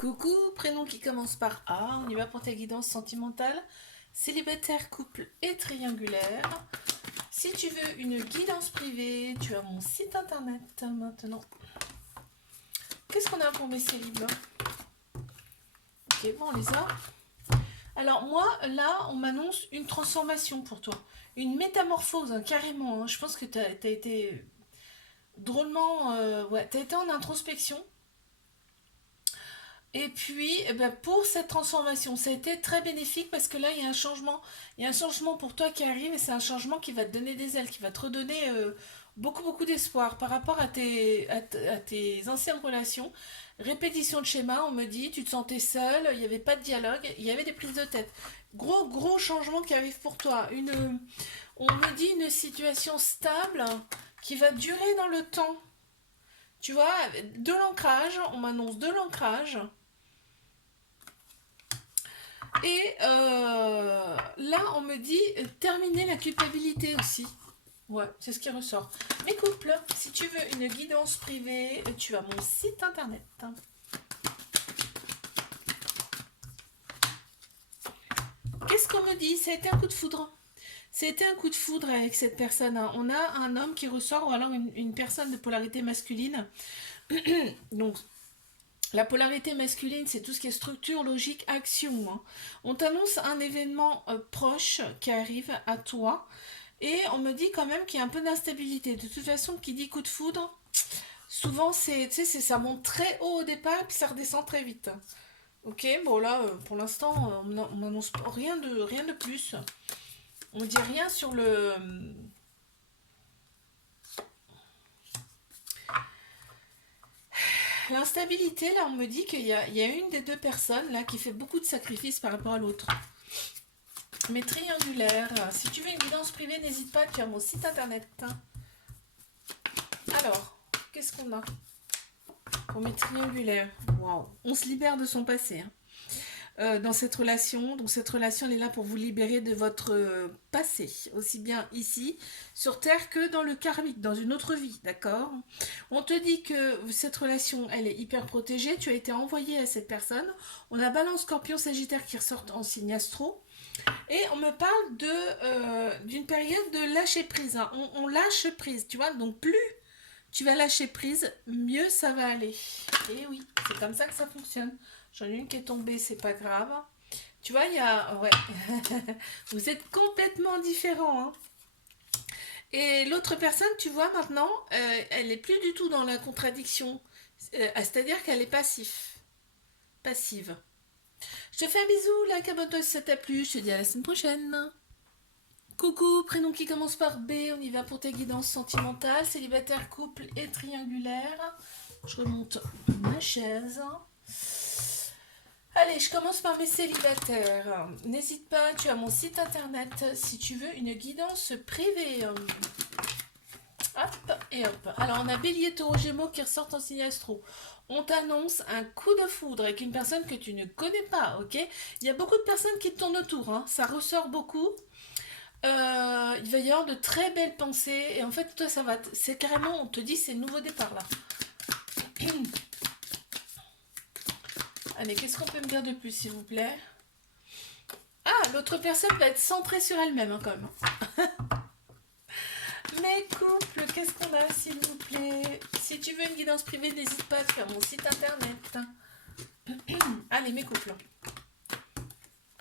Coucou, prénom qui commence par A, on y va pour ta guidance sentimentale, célibataire, couple et triangulaire. Si tu veux une guidance privée, tu as mon site internet maintenant. Qu'est-ce qu'on a pour mes célibats? Ok, bon, on les a. Alors moi, là, on m'annonce une transformation pour toi. Une métamorphose, hein, carrément. Hein. Je pense que tu as été drôlement... ouais, tu as été en introspection. Et puis, eh ben, pour cette transformation, ça a été très bénéfique parce que là, il y a un changement. Il y a un changement pour toi qui arrive et c'est un changement qui va te donner des ailes, qui va te redonner beaucoup, beaucoup d'espoir par rapport à tes anciennes relations. Répétition de schéma, on me dit, tu te sentais seule, il n'y avait pas de dialogue, il y avait des prises de tête. Gros, gros changement qui arrive pour toi. On me dit une situation stable qui va durer dans le temps. Tu vois, de l'ancrage, on m'annonce de l'ancrage. Et là, on me dit terminer la culpabilité aussi. Ouais, c'est ce qui ressort. Mes couples, si tu veux une guidance privée, tu as mon site internet. Qu'est-ce qu'on me dit? Ça a été un coup de foudre. C'était un coup de foudre avec cette personne. Hein. On a un homme qui ressort ou alors une personne de polarité masculine. Donc, la polarité masculine, c'est tout ce qui est structure, logique, action. Hein. On t'annonce un événement proche qui arrive à toi et on me dit quand même qu'il y a un peu d'instabilité. De toute façon, qui dit coup de foudre, souvent ça monte très haut au départ puis ça redescend très vite. Ok, bon là, pour l'instant, on m'annonce rien de plus. On dit rien sur le... L'instabilité, là, on me dit il y a une des deux personnes là qui fait beaucoup de sacrifices par rapport à l'autre. Mais triangulaire, si tu veux une guidance privée, n'hésite pas, tu as mon site internet. Alors, qu'est-ce qu'on a pour mes triangulaires? Waouh, on se libère de son passé. Hein. Dans cette relation. Donc cette relation, elle est là pour vous libérer de votre passé, aussi bien ici, sur Terre, que dans le karmique, dans une autre vie, d'accord? On te dit que cette relation, elle est hyper protégée, tu as été envoyé à cette personne. On a Balance, Scorpion, Sagittaire qui ressortent en signe astro. Et on me parle d'une période de lâcher prise. Hein. On lâche prise, tu vois. Donc plus tu vas lâcher prise, mieux ça va aller. Et oui, c'est comme ça que ça fonctionne. J'en ai une qui est tombée, c'est pas grave. Tu vois, il y a... Ouais. Vous êtes complètement différents. Hein. Et l'autre personne, tu vois, maintenant, elle est plus du tout dans la contradiction. C'est-à-dire qu'elle est passive. Je te fais un bisou, like, abonne-toi si ça t'a plu. Je te dis à la semaine prochaine. Coucou, prénom qui commence par B, on y va pour tes guidances sentimentales, célibataire, couple et triangulaire. Je remonte ma chaise. Allez, je commence par mes célibataires. N'hésite pas, tu as mon site internet si tu veux une guidance privée. Hop et hop. Alors, on a Bélier, Taureau, Gémeaux qui ressortent en signe astro. On t'annonce un coup de foudre avec une personne que tu ne connais pas, ok? Il y a beaucoup de personnes qui te tournent autour, hein. Ça ressort beaucoup. Il va y avoir de très belles pensées et en fait toi ça va c'est carrément on te dit c'est le nouveau départ là. Allez, qu'est-ce qu'on peut me dire de plus s'il vous plaît? Ah, l'autre personne va être centrée sur elle-même hein, quand même. Mes couples, qu'est-ce qu'on a s'il vous plaît? Si tu veux une guidance privée, n'hésite pas à faire mon site internet. Allez, mes couples.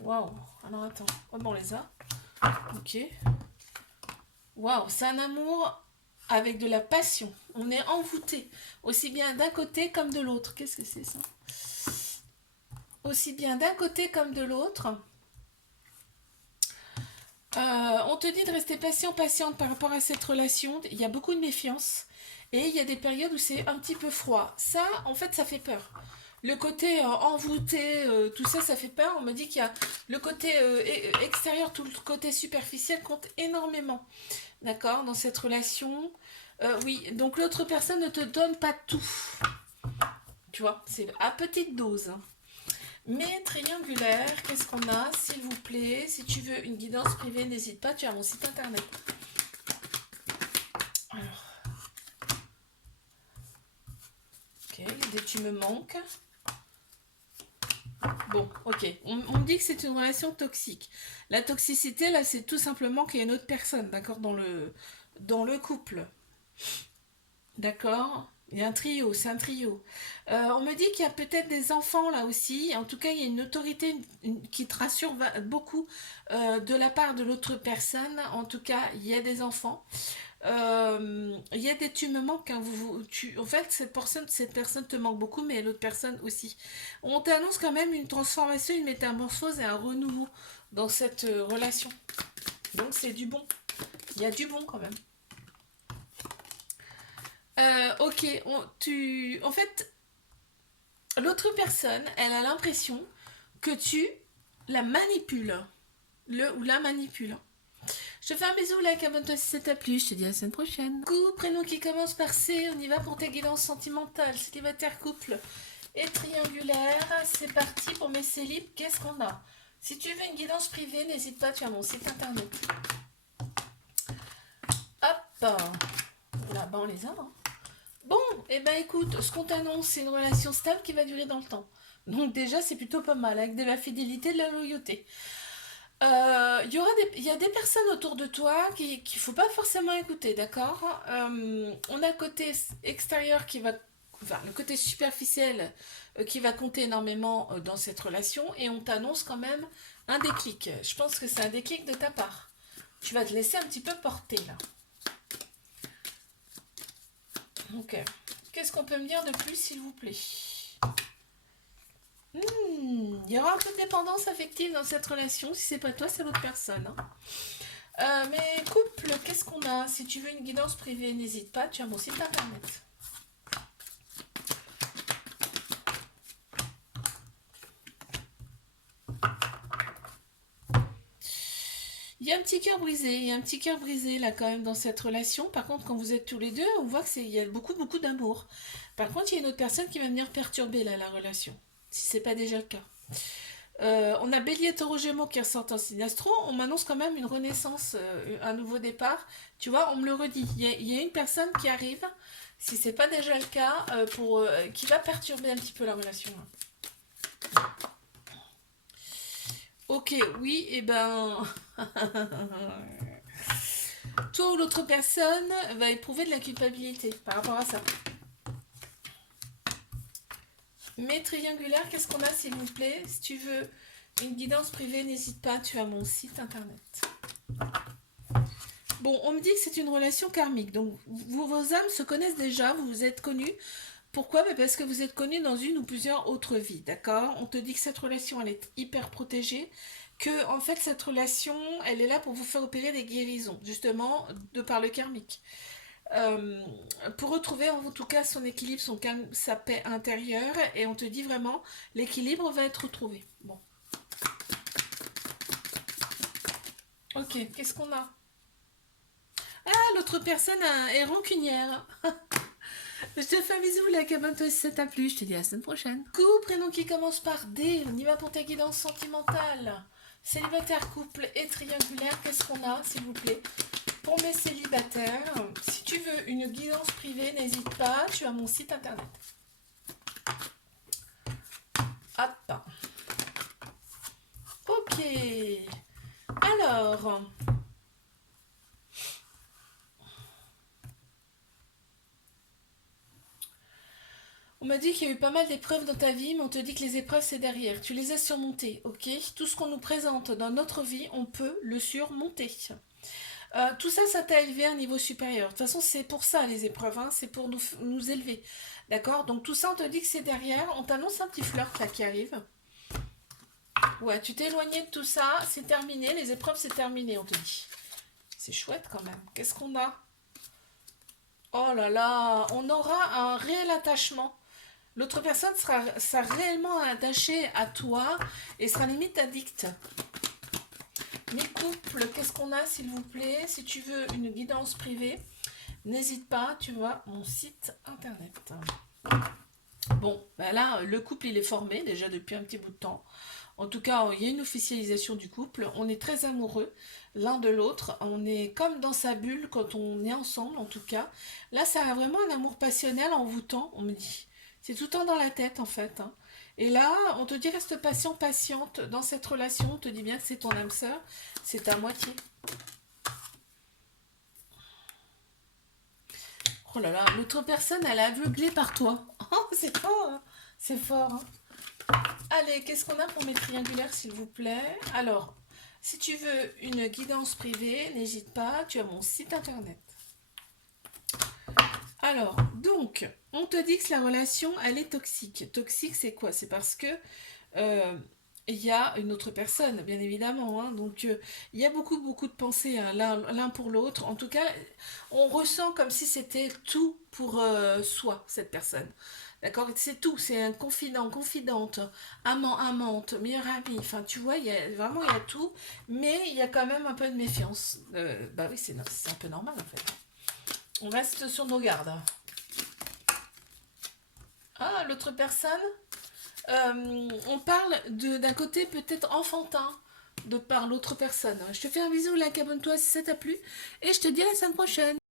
Waouh, alors attends, oh, bon, on les a. Ok. Waouh, c'est un amour avec de la passion. On est envoûté, aussi bien d'un côté comme de l'autre. Qu'est-ce que c'est ça? Aussi bien d'un côté comme de l'autre. On te dit de rester patiente par rapport à cette relation. Il y a beaucoup de méfiance. Et il y a des périodes où c'est un petit peu froid. Ça, en fait, ça fait peur. Le côté envoûté, tout ça, ça fait peur. On me dit qu'il y a le côté extérieur, tout le côté superficiel compte énormément. D'accord? Dans cette relation. Oui, donc l'autre personne ne te donne pas tout. Tu vois, c'est à petite dose. Mais triangulaire, qu'est-ce qu'on a, s'il vous plaît? Si tu veux une guidance privée, n'hésite pas, tu as mon site internet. Alors. Ok, dès que tu me manques. Bon, ok. On me dit que c'est une relation toxique. La toxicité, là, c'est tout simplement qu'il y a une autre personne, d'accord, dans le couple. D'accord? Il y a un trio, c'est un trio. On me dit qu'il y a peut-être des enfants là aussi. En tout cas, il y a une autorité qui te rassure beaucoup de la part de l'autre personne. En tout cas, il y a des enfants. Il y a des tu me manques. Hein, en fait, cette personne te manque beaucoup, mais l'autre personne aussi. On t'annonce quand même une transformation, une métamorphose et un renouveau dans cette relation. Donc c'est du bon. Il y a du bon quand même. Ok, en fait, l'autre personne, elle a l'impression que tu la manipules. Le ou la manipule. Je te fais un bisou, like, abonne-toi si ça t'a plu. Je te dis à la semaine prochaine. Coucou, prénom qui commence par C. On y va pour ta guidance sentimentale, célibataire, couple et triangulaire. C'est parti pour mes célibes. Qu'est-ce qu'on a? Si tu veux une guidance privée, n'hésite pas, tu as mon site internet. Hop. Là-bas, on les a, hein. Bon, et ben écoute, ce qu'on t'annonce, c'est une relation stable qui va durer dans le temps. Donc déjà, c'est plutôt pas mal, avec de la fidélité, de la loyauté. Il y a des personnes autour de toi qu'il ne faut pas forcément écouter, d'accord? On a le côté extérieur qui va, enfin, le côté superficiel qui va compter énormément dans cette relation, et on t'annonce quand même un déclic. Je pense que c'est un déclic de ta part. Tu vas te laisser un petit peu porter là. Ok. Qu'est-ce qu'on peut me dire de plus, s'il vous plaît? Il y aura un peu de dépendance affective dans cette relation. Si c'est pas toi, c'est l'autre personne. Hein. Mais couple, qu'est-ce qu'on a? Si tu veux une guidance privée, n'hésite pas. Tu as mon site internet. Il y a un petit cœur brisé. Il y a un petit cœur brisé là quand même dans cette relation. Par contre, quand vous êtes tous les deux, on voit qu'il y a beaucoup d'amour. Par contre, il y a une autre personne qui va venir perturber là la relation. Si c'est pas déjà le cas. On a Bélier, Taureau, Gémeaux qui ressortent en signe astro. On m'annonce quand même une renaissance, un nouveau départ. Tu vois, on me le redit. Il y a une personne qui arrive, si c'est pas déjà le cas, qui va perturber un petit peu la relation. Ok, oui, et ben. Toi ou l'autre personne va éprouver de la culpabilité par rapport à ça. Mais triangulaire, qu'est-ce qu'on a, s'il vous plaît? Si tu veux une guidance privée, n'hésite pas, tu as mon site internet. Bon, on me dit que c'est une relation karmique. Donc, vos âmes se connaissent déjà, vous vous êtes connus. Pourquoi? Parce que vous êtes connus dans une ou plusieurs autres vies, d'accord? On te dit que cette relation, elle est hyper protégée. Que, en fait, cette relation, elle est là pour vous faire opérer des guérisons, justement, de par le karmique. Euh, pour retrouver en tout cas son équilibre, son calme, sa paix intérieure, et on te dit vraiment, l'équilibre va être retrouvé. Bon. Ok, qu'est-ce qu'on a? Ah, l'autre personne est rancunière. Je te fais un bisou, la cabane, si ça t'a plu. Je te dis à la semaine prochaine. Couple, prénom qui commence par D. On y va pour ta guidance sentimentale. Célibataire, couple et triangulaire. Qu'est-ce qu'on a, s'il vous plaît? Pour mes célibataires, si tu veux une guidance privée, n'hésite pas. Tu as mon site internet. Hop. Ok. Alors... On m'a dit qu'il y a eu pas mal d'épreuves dans ta vie, mais on te dit que les épreuves, c'est derrière. Tu les as surmontées, ok? Tout ce qu'on nous présente dans notre vie, on peut le surmonter. Tout ça, ça t'a élevé à un niveau supérieur. De toute façon, c'est pour ça les épreuves, hein, c'est pour nous élever. D'accord? Donc tout ça, on te dit que c'est derrière. On t'annonce un petit flirt là qui arrive. Ouais, tu t'es éloigné de tout ça, c'est terminé. Les épreuves, c'est terminé, on te dit. C'est chouette quand même. Qu'est-ce qu'on a? Oh là là, on aura un réel attachement. L'autre personne sera réellement attachée à toi et sera limite addicte. Mes couples, qu'est-ce qu'on a, s'il vous plaît? Si tu veux une guidance privée, n'hésite pas, tu vois mon site internet. Bon, ben là, le couple, il est formé déjà depuis un petit bout de temps. En tout cas, il y a une officialisation du couple. On est très amoureux l'un de l'autre. On est comme dans sa bulle quand on est ensemble, en tout cas. Là, ça a vraiment un amour passionnel, envoûtant, on me dit. C'est tout le temps dans la tête, en fait. Hein. Et là, on te dit reste patient, patiente dans cette relation. On te dit bien que c'est ton âme sœur, c'est ta moitié. Oh là là, l'autre personne, elle est aveuglée par toi. Oh, c'est fort, hein. C'est fort, hein. Allez, qu'est-ce qu'on a pour mes triangulaires, s'il vous plaît? Alors, si tu veux une guidance privée, n'hésite pas, tu as mon site internet. Alors, donc, on te dit que la relation, elle est toxique. Toxique, c'est quoi? C'est parce que euh, il y a une autre personne, bien évidemment, hein. Donc, il y a beaucoup, beaucoup de pensées, hein, l'un pour l'autre. En tout cas, on ressent comme si c'était tout pour soi, cette personne. D'accord? C'est tout. C'est un confident, confidente, amant, amante, meilleur ami. Enfin, tu vois, vraiment, il y a tout. Mais il y a quand même un peu de méfiance. Bah oui, c'est un peu normal, en fait. On reste sur nos gardes. Ah, l'autre personne, on parle d'un côté peut-être enfantin de par l'autre personne. Je te fais un bisou, like, abonne-toi si ça t'a plu et je te dis à la semaine prochaine.